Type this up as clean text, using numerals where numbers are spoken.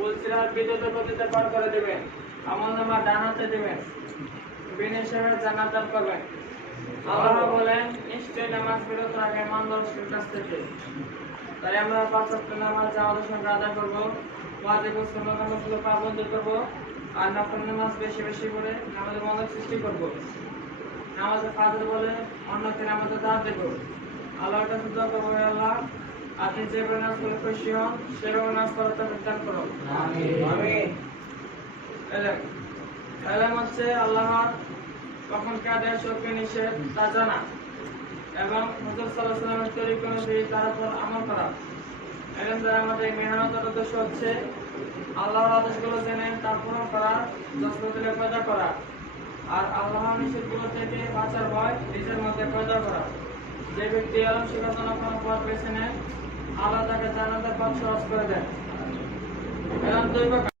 বলছিলাম বিদ্যুৎ গতিতে পার করে দেবেন, আমলনামা ডান হাতে দেবেন, বিনা হিসাবে জান্নাত দান করবেন। আল্লাহ বলেন নিশ্চয়ই নামাজ বিরত রাখে মানুষের কাছ থেকে। তাই আমরা 5 ওয়াক্ত নামাজ আমাদের সঙ্গে আদায় করবো, ওয়াজিব ও সুন্নাত নামাজগুলো পাবন্দি করবো, আর নফল নামাজ বেশি বেশি করে আমাদের মনে সৃষ্টি করবো। নামাজে ফাজর বলে অন্যকে নামাজে দাঁড় দেবো। আল্লাহর কাছে দোয়া করবো, আল্লাহ আপনি যে নামাজ করে খুশি হন সেরকম নামাজ করার তৌফিক দান করুন। আমিন। এলেম হচ্ছে আল্লাহর কখন কাদের শোকে নিষেধ তা জানা এবং হুজুর সাল্লাল্লাহু আলাইহি ওয়াসাল্লামের তরিকা অনুযায়ী তার উপর আমল করা। এলেম দ্বারা আমাদের মেহনতের উদ্দেশ্য হচ্ছে আল্লাহর আদেশগুলো জেনে তা পূরণ করা, যশোদলে পয়দা করা, আর আল্লাহর নিষেধগুলো থেকে বাঁচার ভয় নিজের মধ্যে পয়দা করা। যে ব্যক্তি এলম শেখার জন্য কোনো পথ বেছে নেয়, আল্লাহ তাকে জান্নাতের পথ সহজ করে দেন। এলম দুই প্রকার।